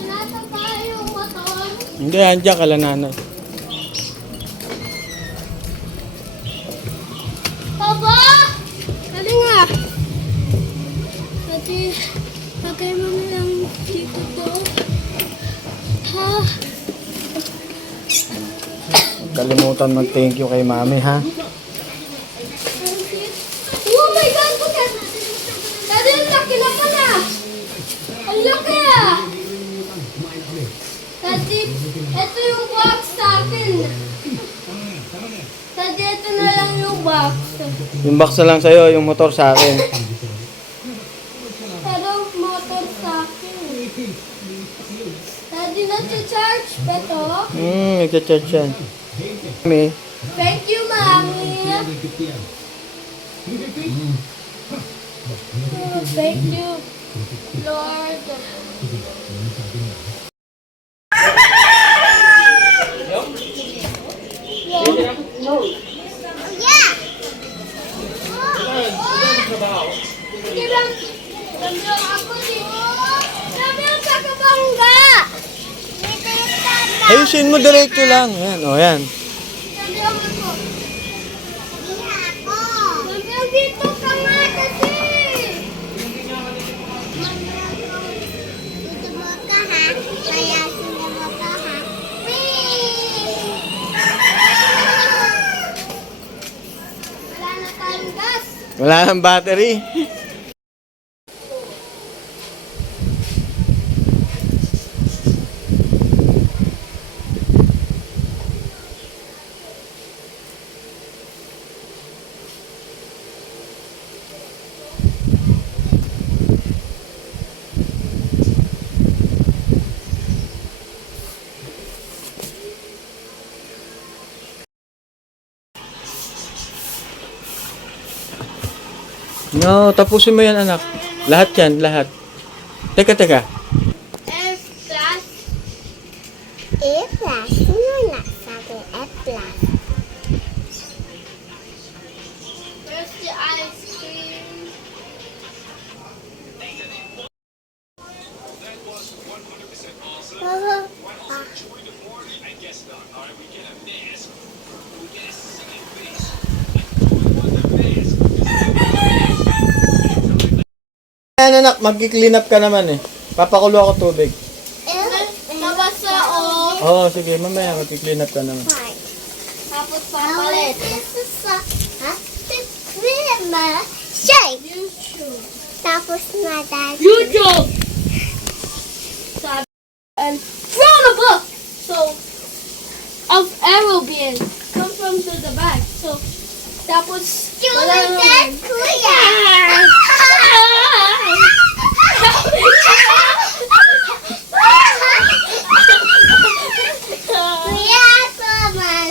Nasa tayo yung motor. Hindi, andyan ka lang, nanay. Papa! Dali nga. Lagay mo na lang dito to. Ha? Kalimutan mag-thank you kay mami, ha? Oh my God! Look at Daddy, ang laki na pala! Ang laki ah! Daddy, ito yung box sa akin. Daddy, ito na lang yung box. Yung box na lang sa'yo, yung motor sa akin. Pero motor sa akin. Daddy, nati-charge ba ito? Nagcha-charge yan. Mami, Thank you, Mommy. Oh, thank you, Lord. Sige lang. Nandun ako dito. Sabi ang kakabangga. ayusin mo diretso lang. Yan, o yan. Sabi ako. Sabi ang dito ka nga kasi. Dito mo ka ha. Kaya sila mo ka ha. Wala na tayong gas. Wala nang battery. No, tapusin mo yan, anak. Lahat yan, lahat. Teka. F plus. Sino na sabi F plus? Where's the ice cream? Yan, anak, mag-clean up ka naman eh. Papakulo ako tubig. Nabasa o. Oo, sige, mamaya mag-clean up ka naman. Tapos papalit. YouTube. Tapos madali. YouTube! Sabi, and from the book. So, of aerobian. Come from to the back. So, tapos, wala naman. Kuya! Kuya, kumal.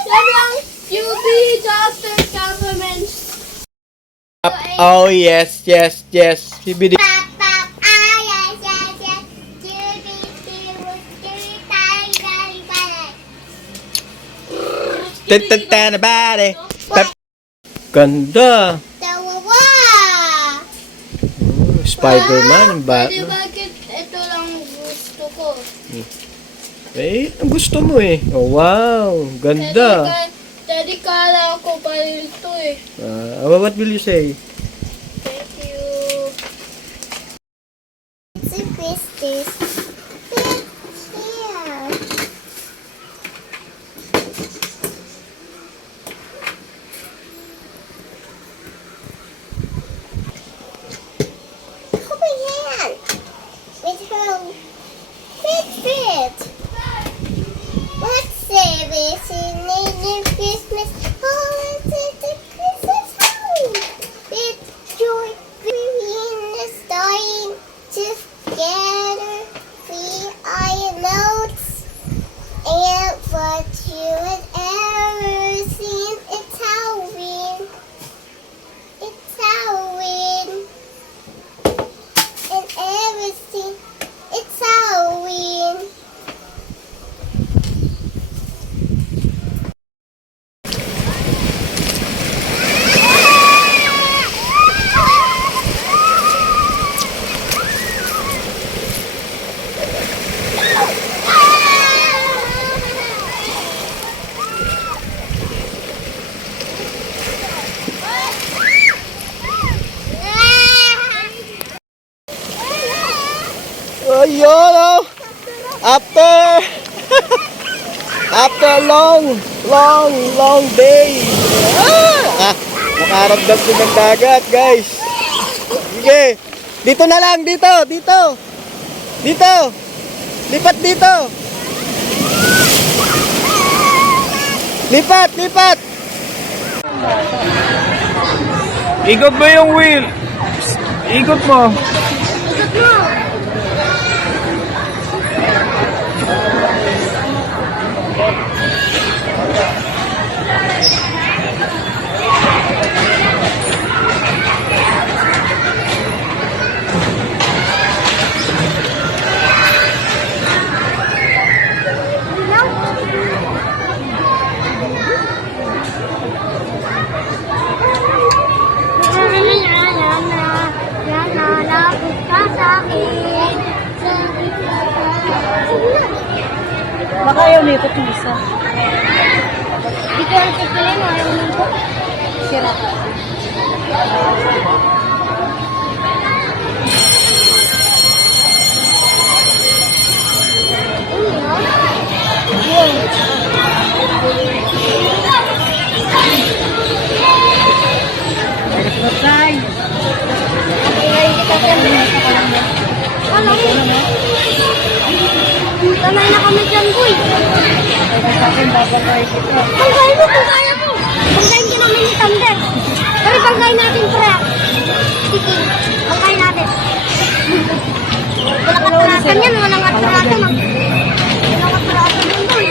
Sabi ang UB doctor government. Oh, yes. CBD. Tantana bade. Ganda. Tawawa! Oh, Spider-Man, Pwede Batman. bakit ito lang gusto ko? Eh, ang gusto mo eh. Oh, wow. Ganda. Daddy, kala ko pa ito eh. What will you say? Thank you. Si Christie's. Here. Come here. With her. Fit. Let's say this in Christmas. Oh, it's a Christmas home. After after long day. Nakaramdam din ng dagat, guys. Sige. Dito na lang, dito. Lipat dito. Lipat. Ikot mo yung wheel. Ikot mo. Baka ayaw lipat yung isa. Dito ang tagpilin mo, ayaw mo po. Sira. Patay. Kamay na kami dyan, boy. Pangkain mo, pangkain mo. Pangkain ka namin ni Thunder. Pero pangkain natin, pre. Sige, pangkain natin. Walang atrasan yan, walang atrasan. Walang atrasan yan, boy.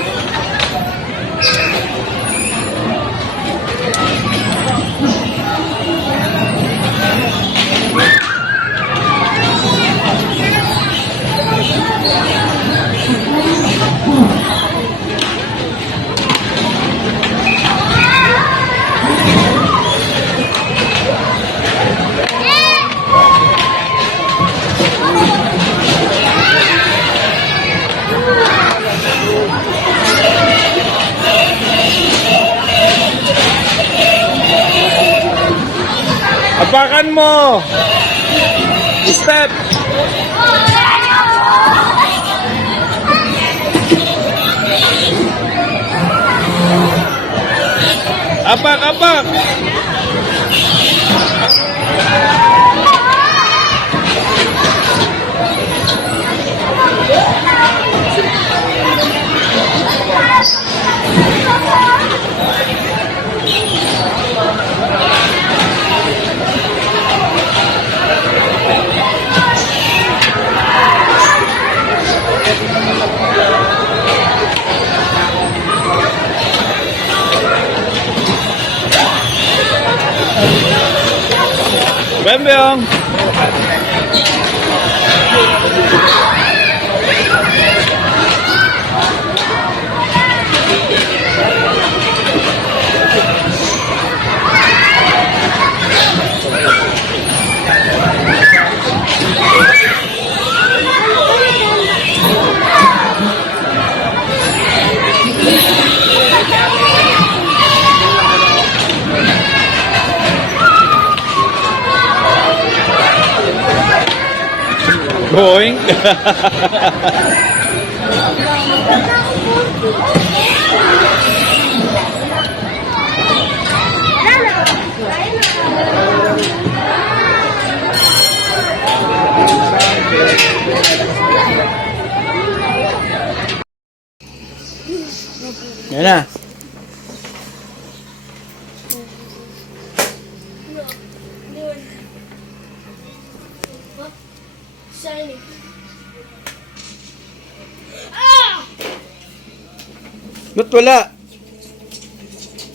Apakan mo. Step. Apak. Bembeong. Going. Yan na. Shiny. Ah! Ba't wala?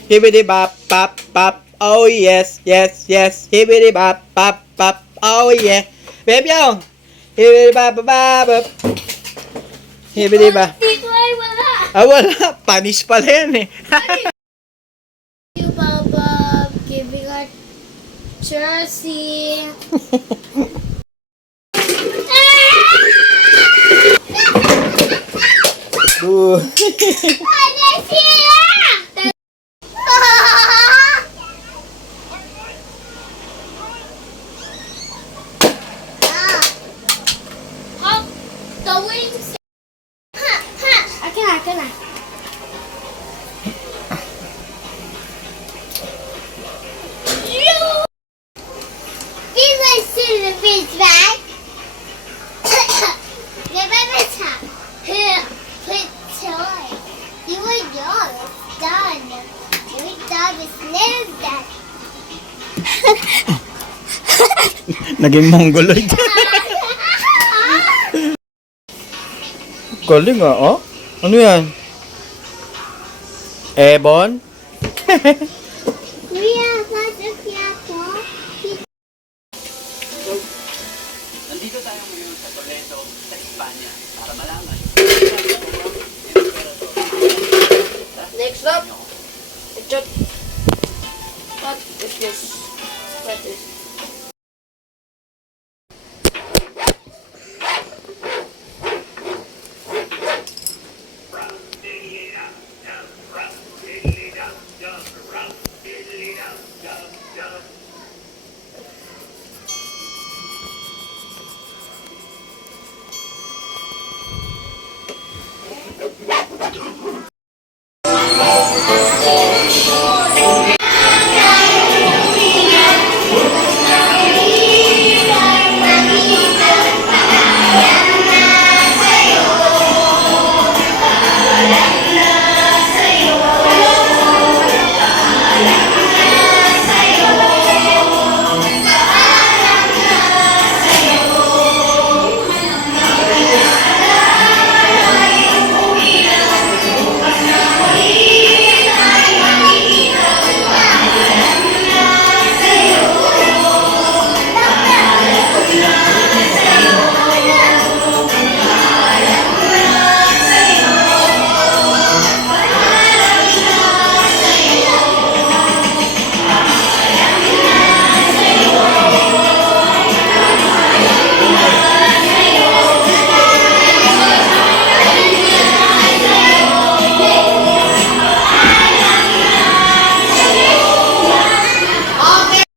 Hibidi bap pap pap. Oh yes. Hibidi bap pap pap. Oh yeah. Bembeong. Hibidi bap pap pap. Hibidi ba? Dito ay wala. Wala. Panis pala yan eh. You, Baba, giving a jersey. The wings. Naging mongoloid. Galing ah, oh. Ano yan? Ebon? Kuya, bakit ako? Nandito tayo ngayon sa Toledo, sa Espanya, para malaman. Next up, what is this? What is